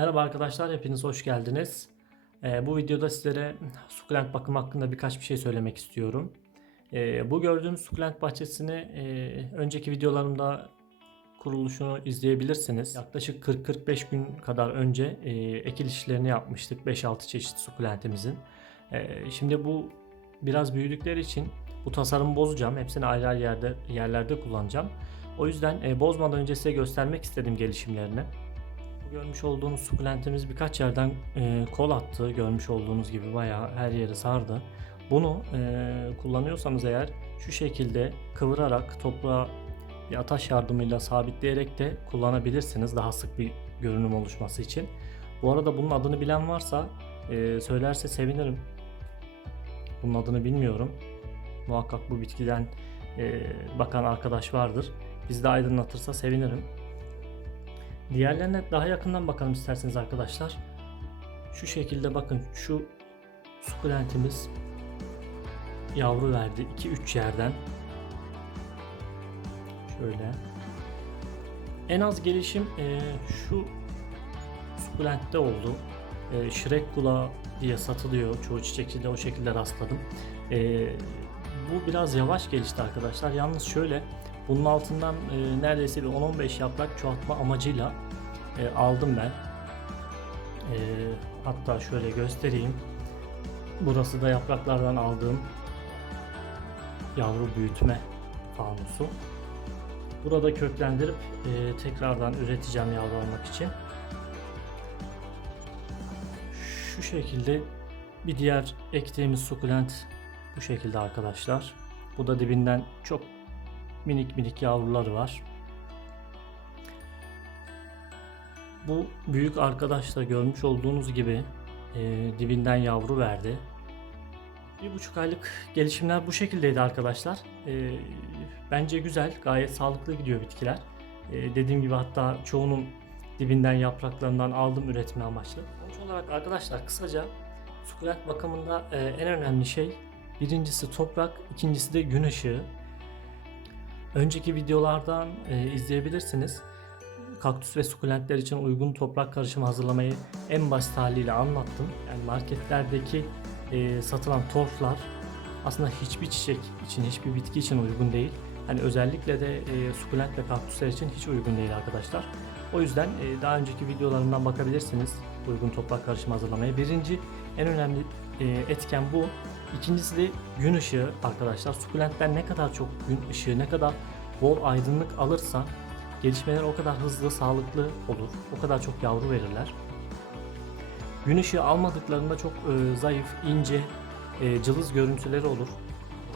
Merhaba arkadaşlar, hepiniz hoş geldiniz. Ee, bu videoda sizlere sukulent bakım hakkında birkaç bir şey söylemek istiyorum. Ee, bu gördüğünüz sukulent bahçesini e, önceki videolarımda kuruluşunu izleyebilirsiniz. Yaklaşık 40-45 gün kadar önce e, ekil işlerini yapmıştık 5-6 çeşit sukulentimizin. E, şimdi bu biraz büyüdükleri için bu tasarımı bozacağım. Hepsini ayrı ayrı yerde, yerlerde kullanacağım. O yüzden e, bozmadan önce size göstermek istedim gelişimlerini. Görmüş olduğunuz sukulentimiz birkaç yerden e, kol attı. Görmüş olduğunuz gibi bayağı her yeri sardı. Bunu e, kullanıyorsanız eğer şu şekilde kıvırarak toprağa bir ataş yardımıyla sabitleyerek de kullanabilirsiniz daha sık bir görünüm oluşması için. Bu arada bunun adını bilen varsa e, söylerse sevinirim. Bunun adını bilmiyorum. Muhakkak bu bitkiden e, bakan arkadaş vardır. Bizi de aydınlatırsa sevinirim. Diğerlerine daha yakından bakalım isterseniz arkadaşlar. Şu şekilde bakın şu sukulentimiz yavru verdi 2-3 yerden. Şöyle. En az gelişim e, şu sukulentte oldu. E, Shrek kulağı diye satılıyor. Çoğu çiçekçide o şekilde rastladım. E, bu biraz yavaş gelişti arkadaşlar. Yalnız şöyle bunun altından e, neredeyse bir 10-15 yaprak çoğaltma amacıyla e, aldım ben. E, hatta şöyle göstereyim. Burası da yapraklardan aldığım yavru büyütme fanusu. Burada köklendirip e, tekrardan üreteceğim yavrulamak için. Şu şekilde bir diğer ektiğimiz sukulent bu şekilde arkadaşlar. Bu da dibinden çok minik minik yavruları var. Bu büyük arkadaş da görmüş olduğunuz gibi e, dibinden yavru verdi. Bir buçuk aylık gelişimler bu şekildeydi arkadaşlar. E, bence güzel, gayet sağlıklı gidiyor bitkiler. E, dediğim gibi hatta çoğunun dibinden yapraklarından aldım üretme amaçlı. Sonuç olarak arkadaşlar kısaca sukulent bakımında e, en önemli şey birincisi toprak, ikincisi de gün ışığı. Önceki videolardan e, izleyebilirsiniz. Kaktüs ve sukulentler için uygun toprak karışımı hazırlamayı en basit haliyle anlattım. Yani marketlerdeki e, satılan torflar aslında hiçbir çiçek için, hiçbir bitki için uygun değil. Hani özellikle de e, sukulent ve kaktüsler için hiç uygun değil arkadaşlar. O yüzden e, daha önceki videolarımdan bakabilirsiniz uygun toprak karışımı hazırlamaya. Birinci en önemli etken bu. İkincisi de gün ışığı arkadaşlar. Sukulentler ne kadar çok gün ışığı, ne kadar bol aydınlık alırsa gelişmeler o kadar hızlı, sağlıklı olur. O kadar çok yavru verirler. Gün ışığı almadıklarında çok e, zayıf, ince, e, cılız görüntüleri olur.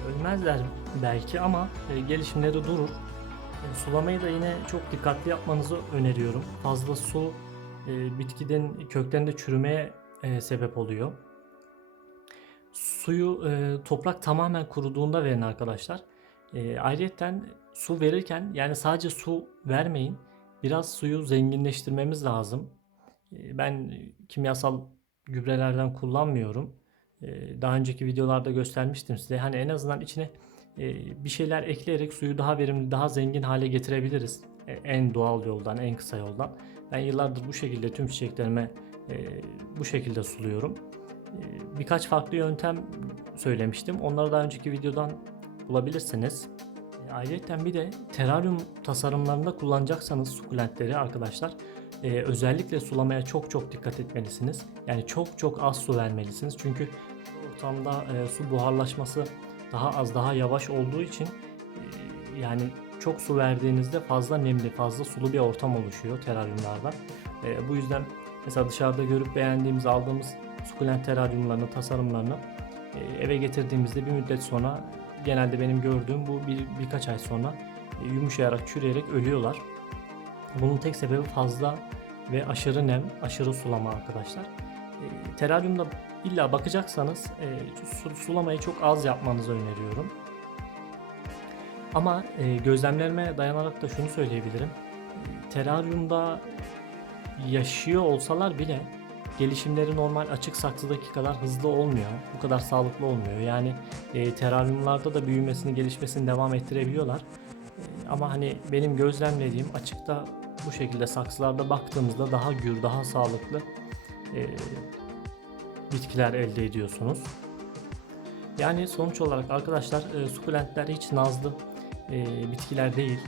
Ölmezler belki ama e, gelişimleri durur. E, sulamayı da yine çok dikkatli yapmanızı öneriyorum. Fazla su e, bitkinin köklerinde çürümeye e, sebep oluyor. Suyu e, toprak tamamen kuruduğunda verin arkadaşlar. E, ayrıyeten su verirken yani sadece su vermeyin. Biraz suyu zenginleştirmemiz lazım. E, ben kimyasal gübrelerden kullanmıyorum. E, daha önceki videolarda göstermiştim size. Hani en azından içine e, bir şeyler ekleyerek suyu daha verimli, daha zengin hale getirebiliriz. E, en doğal yoldan, en kısa yoldan. Ben yıllardır bu şekilde tüm çiçeklerime e, bu şekilde suluyorum. E, birkaç farklı yöntem söylemiştim. Onları daha önceki videodan bulabilirsiniz. E, ayrıca bir de teraryum tasarımlarında kullanacaksanız sukulentleri arkadaşlar e, özellikle sulamaya çok çok dikkat etmelisiniz. Yani çok çok az su vermelisiniz. Çünkü ortamda su buharlaşması daha az daha yavaş olduğu için yani çok su verdiğinizde fazla nemli, fazla sulu bir ortam oluşuyor teraryumlarda. Bu yüzden mesela dışarıda görüp beğendiğimiz, aldığımız sukulent teraryumlarını, tasarımlarını e, eve getirdiğimizde bir müddet sonra genelde benim gördüğüm bu bir, birkaç ay sonra e, yumuşayarak, çürüyerek ölüyorlar. Bunun tek sebebi fazla ve aşırı nem, aşırı sulama arkadaşlar. E, teraryumda illa bakacaksanız sulamayı çok az yapmanızı öneriyorum. Ama gözlemlerime dayanarak da şunu söyleyebilirim. Teraryumda yaşıyor olsalar bile gelişimleri normal açık saksıdaki kadar hızlı olmuyor. Bu kadar sağlıklı olmuyor. Yani e, teraryumlarda da büyümesini, gelişmesini devam ettirebiliyorlar. E, ama hani benim gözlemlediğim açıkta bu şekilde saksılarda baktığımızda daha gür, daha sağlıklı e, bitkiler elde ediyorsunuz. Yani sonuç olarak arkadaşlar e, sukulentler hiç nazlı e, bitkiler değil.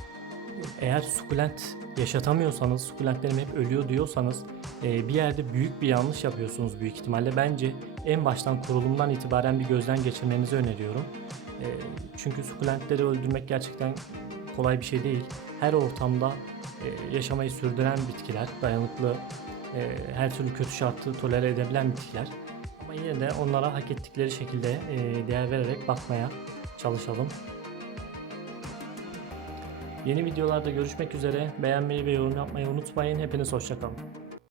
Eğer sukulent yaşatamıyorsanız, sukulentlerim hep ölüyor diyorsanız bir yerde büyük bir yanlış yapıyorsunuz büyük ihtimalle. Bence en baştan kurulumdan itibaren bir gözden geçirmenizi öneriyorum. E, çünkü sukulentleri öldürmek gerçekten kolay bir şey değil. Her ortamda e, yaşamayı sürdüren bitkiler, dayanıklı, e, her türlü kötü şartı tolere edebilen bitkiler. Ama yine de onlara hak ettikleri şekilde e, değer vererek bakmaya çalışalım. Yeni videolarda görüşmek üzere. Beğenmeyi ve yorum yapmayı unutmayın. Hepiniz hoşçakalın.